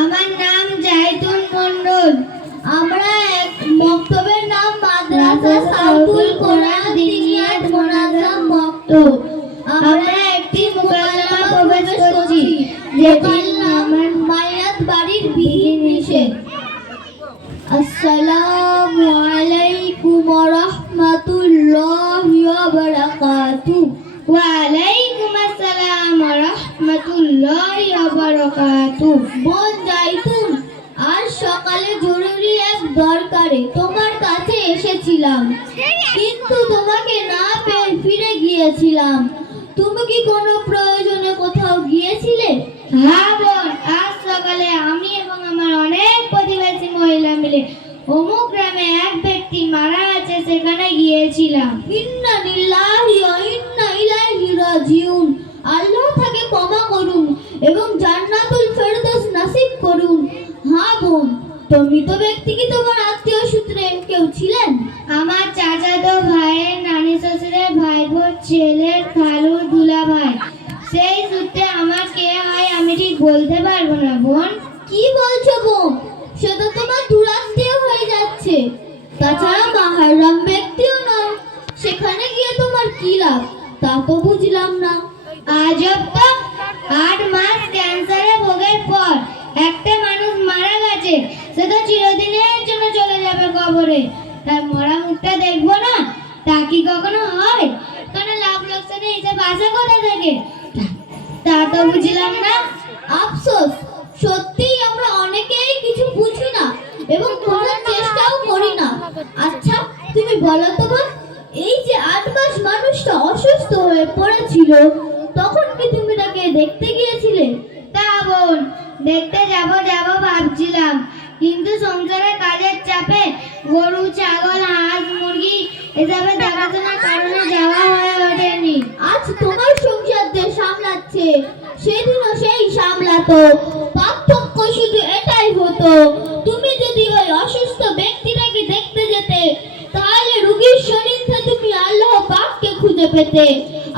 আমার নাম জাহিদুল মন্ডল। আমরা এক মক্তবের নাম মাদ্রাসা সাউতুল কোরআন দিনিয়াত মোনাজ্জাম মক্তব। আমরা একটি মুকাল্লামা প্রবেশ করছি, যেটির নাম মায়াত বাড়ির বিধি নিষেধ। আসসালামু আলাইকুম ওয়া রাহমাতুল্লাহি ওয়া বারাকাতুহু। ওয়া আলাইকুম আসসালাম ওয়া রাহমাতুল্লাহি ওয়া বারাকাতুহু। বোন জাইতুন, আজ সকালে জরুরি এক দরকারে তোমার কাছে এসেছিলাম, কিন্তু তোমাকে না পেয়ে ফিরে গিয়েছিলাম। তুমি কি কোনো প্রয়োজনে কোথাও গিয়েছিলে? হ্যাঁ বোন, আজ সকালে আমি এবং আমার অনেক প্রতিবেশী মহিলা মিলে অমুক গ্রামে এক ব্যক্তি মারা গেছে, সেখানে গিয়েছিলাম। ইন্না লিল্লাহি ওয়া ইন্না ইলাইহি রাজিউন। আল্লাহ তাকে ক্ষমা করুন এবং জান্নাতুল ফেরদৌস নসিব করুন। হ্যাঁ বোন, তো মৃত ব্যক্তি কি তোমার আত্মীয় সূত্রে কেউ ছিলেন? আমার চাচাতো ভাইয়ের নানি শ্বশুরের ভাইবোর ছেলের খালুর দুলা ভাই। সেই সূত্রে আমার কে হয় আমি ঠিক বলতে পারবো না বোন। কি বলছো বোন? সে তো তোমার দূরাত্মীয় হয়ে যাচ্ছে। তাছাড়া মাহরম ব্যক্তিও নয়, সেখানে গিয়ে তোমার কি লাভ তা তো বুঝলাম না। আজব তো, 8 মাস ক্যান্সারে ভোগের পর একটা মানুষ মারা গেছে, সে তো চিরদিনের জন্য চলে যাবে কবরে। তার মরা মুখটা দেখবো না, তা কি কখনো হয়? কারণ লাভ লোকসানের হিসাব আসে কোথা থেকে তা তো বুঝলাম না। আফসোস, সত্যিই আমরা অনেকেই কিছু বুঝি না এবং বোঝার চেষ্টাও করি না। আচ্ছা তুমি বলো তো বোন, এই যে 8 মাস মানুষটা অসুস্থ হয়ে পড়েছিল, তখন কি তুমি তাকে দেখতে গিয়েছিলে? তা বোন, দেখতে যাব ভাবছিলাম, কিন্তু সংসারের কাজের চাপে গরু ছাগল হাঁস মুরগি এসবের দেখাশোনার কারণে যাওয়া হয়ে ওঠেনি। আজ তোমার সংসার যে সামলাচ্ছে, সেদিনও সেই সামলাতো। পার্থক্য শুধু এটাই হতো, তুমি যদি ওই অসুস্থ ব্যক্তিটাকে দেখতে যেতে, তাহলে রোগীর শরীরে তুমি আল্লাহ পাককে খুঁজে পেতে,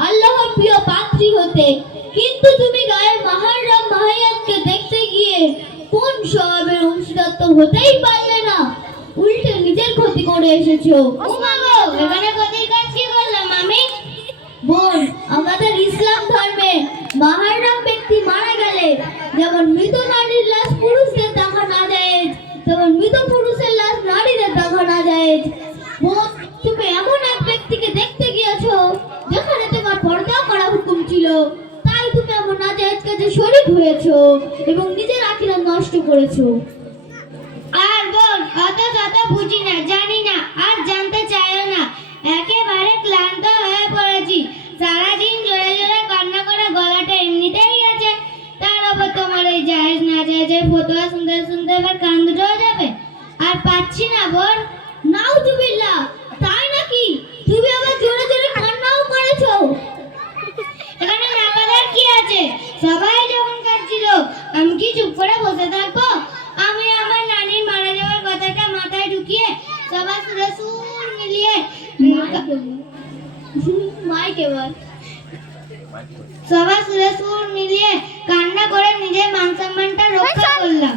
আল্লাহর প্রিয় পাত্রী হতে। কিন্তু তুমি গায়ের মাহরম মাহিয়াতকে দেখতে গিয়ে কোন সওয়াবের অংশীদার হতেই পারলে না, উল্টে নিজের ক্ষতি করে এসেছো। ও মা গো, এখানে ক্ষতির কাজ কি করলাম আমি? বোন, আমাদের ইসলাম ধর্মে মাহরম ব্যক্তি মারা গেলে যেমন মৃত নারীর লাশ পুরুষদের দেখা না যায়, তেমন মৃত পুরুষের লাশ নারীদের দেখা না যায়। বোন, তুমি এমন এক ব্যক্তিকে দেখতে গিয়েছো যেখানে তোমার পর্দা করা হুকুম ছিল, তাই তুমি এমন নাজায়েজ কাজে শরীক হয়েছো এবং নিজের আখিরাত নষ্ট করেছো। আর বোন, অত শত বুঝি না, জানি না, আর জানতে চাইও না। একেবারে ক্লান্ত হয়ে পড়েছি। সারাদিন জোরে জোরে কান্না করে গলাটা এমনিতেই আছে, তার উপর তোমার এই জায়েজ না জায়েজের ফতোয়া শুনতে শুনতে এবার কান দুটোও যাবে। আর পাচ্ছি না বোন। নাউজুবিল্লাহ, তাই নাকি? তুমি আবার জোরে জোরে কান্নাও করেছো? এখানে নাকাদার কি আছে? সবাই যখন কাঁদছিল, আমি কি চুপ করে বসে থাকবো? আমি আমার নানির মারা যাওয়ার কথাটা মাথায় ঢুকিয়ে সবার সুরে সুর মিলিয়ে কান্না করে নিজের মান সম্মানটা রক্ষা করলাম।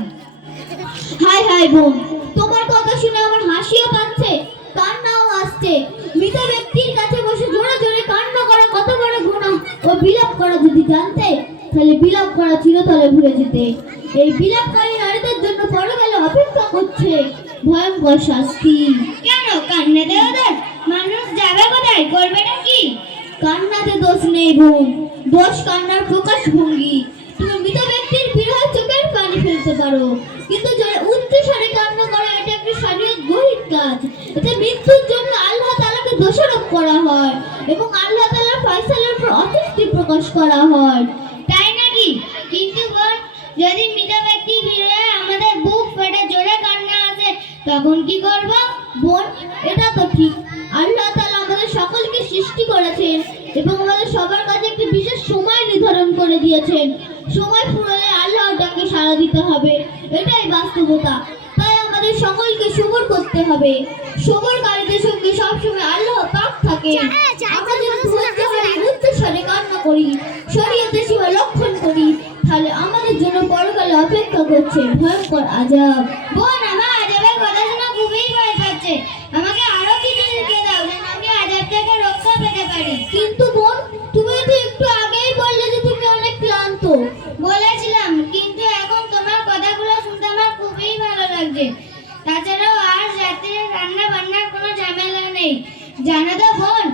হায় হায় বোন, তোমার কথা শুনে আমার হাসিও পাচ্ছে, কান্নাও আসছে। মৃত ব্যক্তির কাছে বসে জোরে জোরে কান্না করা কত বড় গুনাহ, ও বিলাপ করা যদি জানতে, তাহলে বিলাপ করা চিরতরে ভুলে যেতে। এই বিলাপকারী নারীদের জন্য পরকালে অপেক্ষা করছে ভয়ঙ্কর শাস্তি। কেন কান্নাতে ওদের? মানুষ যাবে কোথায়, করবেটা কি? কান্নাতে দোষ নেই বোন, দোষ কান্নার প্রকাশ ভঙ্গি। তুমি মৃত ব্যক্তির বিরহ চোখের পানি ফেলতে পারো, কিন্তু জোরে উচ্চ স্বরে কান্না করা এটা একটা শরীয়ত বহির্ভ কাজ। এতে মৃত্যুর জন্য আল্লাহ তাআলাকে দোষারোপ করা হয় এবং আল্লাহ তাআলার ফয়সালার উপর অতৃপ্তি প্রকাশ করা হয়। তাই নাকি? কিন্তু বোন, যদি মৃত ব্যক্তির বিরহে আমাদের বুক ফেটে জোরে কান্না আসে, তখন কি করব? বোন, এটা তো ঠিক, আল্লাহ তাআলা আমাদের সকলকে সৃষ্টি করেছেন এবং আমাদের সবার কাছে একটি বিশেষ সময় নির্ধারণ করে দিয়েছেন। সময় ফুরলে আল্লাহর ডাকে সাড়া দিতে হবে, এটাই বাস্তবতা। তাই আমাদের সকলকে সবর করতে হবে। সবরকারীদের সঙ্গে সবসময় আল্লাহ পাক থাকে। আমরা যদি ধৈর্য হারি, উচ্চ স্বরে কান্না করি, শরীয়তের সীমা লঙ্ঘন করি, তাহলে আমাদের জন্য পরকালে অপেক্ষা করছে ভয়ঙ্কর আযাব। বোন, আমার আযাবের কথা শুনে খুবই ভয় পাচ্ছে। আমাকে আরো কিছু শিখিয়ে দাও যেন আমি আযাব থেকে রক্ষা পেতে পারি। কিন্তু বোন, তুমি তো একটু আগেই বললে যে তুমি অনেক ক্লান্ত। বলেছিলাম, কিন্তু এখন তোমার কথাগুলো শুনতে আমার খুবই ভালো লাগছে। তাছাড়াও আজ রাত্রে রান্না বান্নার কোনো ঝামেলা নেই। জানো তো বোন,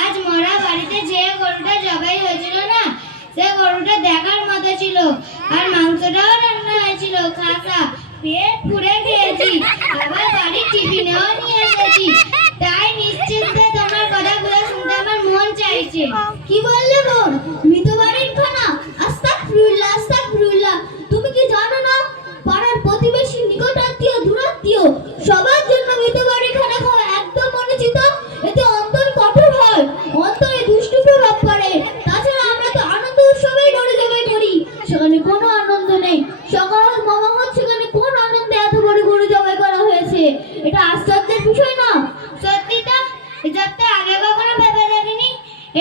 আজ মরা বাড়িতে যে গরুটা জবাই হয়েছিল না, সে গরুটা দেখার মতো ছিল। আর মাংসটাও রান্না হয়েছিল খাসা, পেট পুড়ে খেয়েছি। আবার বাড়ির টিফিনেও নিয়ে এসেছি। তাই নিশ্চিন্তে তোমার কথাগুলো শুনতে আমার মন চাইছে। কি বললে বোন? মৃত বাড়ির খানা? আস্তাগফিরুল্লাহ, আস্তাগফিরুল্লাহ। তুমি কি জানো না, পাড়ার প্রতিবেশী, নিকটাত্মীয়, দূরাত্মীয় সবার জন্য মৃত বাড়ির খানা খাওয়া একদম অনুচিত। এতে অন্তর কঠোর হয়, অন্তরে দুষ্টু প্রভাব পড়ে। তাছাড়া আমরা তো আনন্দ উৎসবেই গরু জবাই করি, সেখানে কোনো আনন্দ নেই। সকাল মামাহত, সেখানে কোন আনন্দে এত বড় গরু জবাই করা হয়েছে? এটা আশ্চর্যের বিষয় না? সত্যি তো, এসব তো আগে কখনো ভেবে দেখিনি।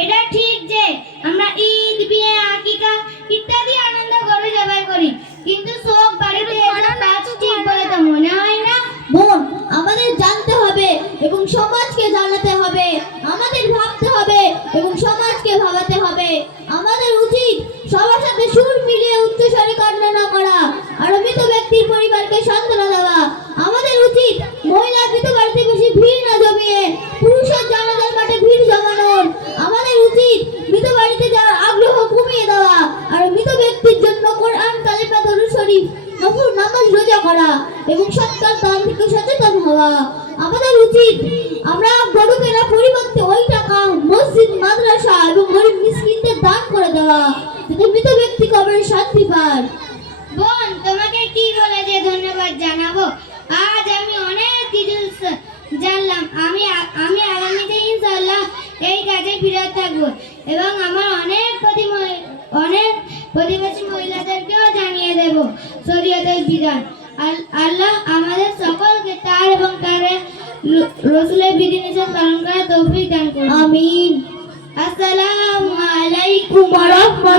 এটা ঠিক যে আমরা ঈদ, বিয়ে, আকিকা ইত্যাদি আনন্দ গরু জবাই করি, কিন্তু সব বাড়িতে এসব কাজ ঠিক বলে তো মনে হয় না। বোন, আমাদের জানতে হবে এবং সমাজকে জানাতে হবে। আমাদের ভাবতে হবে এবং সমাজকে ভাবাতে হবে। আমাদের উচিত সবার সাথে সুর মিলিয়ে উচ্চস্বরে কান্না না করা আর মৃত ব্যক্তির পরিবারকে সান্ত্বনা দেওয়া। আমাদের উচিত মহিলা মৃত বাড়িতে বেশি ভিড় না জমিয়ে পুরুষের জানাজার মাঠে ভিড় জমানোর। আমাদের উচিত মৃত বাড়িতে যাওয়ার আগ্রহ কমিয়ে দেওয়া আর মৃত ব্যক্তির জন্য কোরআন, কালিমা, দরুদ শরীফ, নফল নামাজ রোজা করা এবং সৎকার দান থেকে সচেতন হওয়া। আমাদের উচিত আমরা গরু কেনার পরিবর্তে ওই টাকা মসজিদ, মাদ্রাসা এবং গরিব মিসকিনদের দান করে দেওয়া, যাতে মৃত ব্যক্তি কবরে শান্তি পায়। বোন, তোমাকে কি বলে যে ধন্যবাদ জানাবো? আজ আমি অনেক কিছু জানলাম। আমি আগামীতে ইনশাআল্লাহ এই কাজে ফিরে থাকবো এবং আমার অনেক প্রতিবেশী মহিলাদেরকেও জানিয়ে দেব শরীয়তের বিধান। আল্লাহ আমাদের সকলকে তার এবং তার রাসূলের বিধিনিষেধ পালন করার তৌফিক দান করুন। আমিন। আসসালামু আলাইকুম ওয়া রাহমাতুল্লাহ।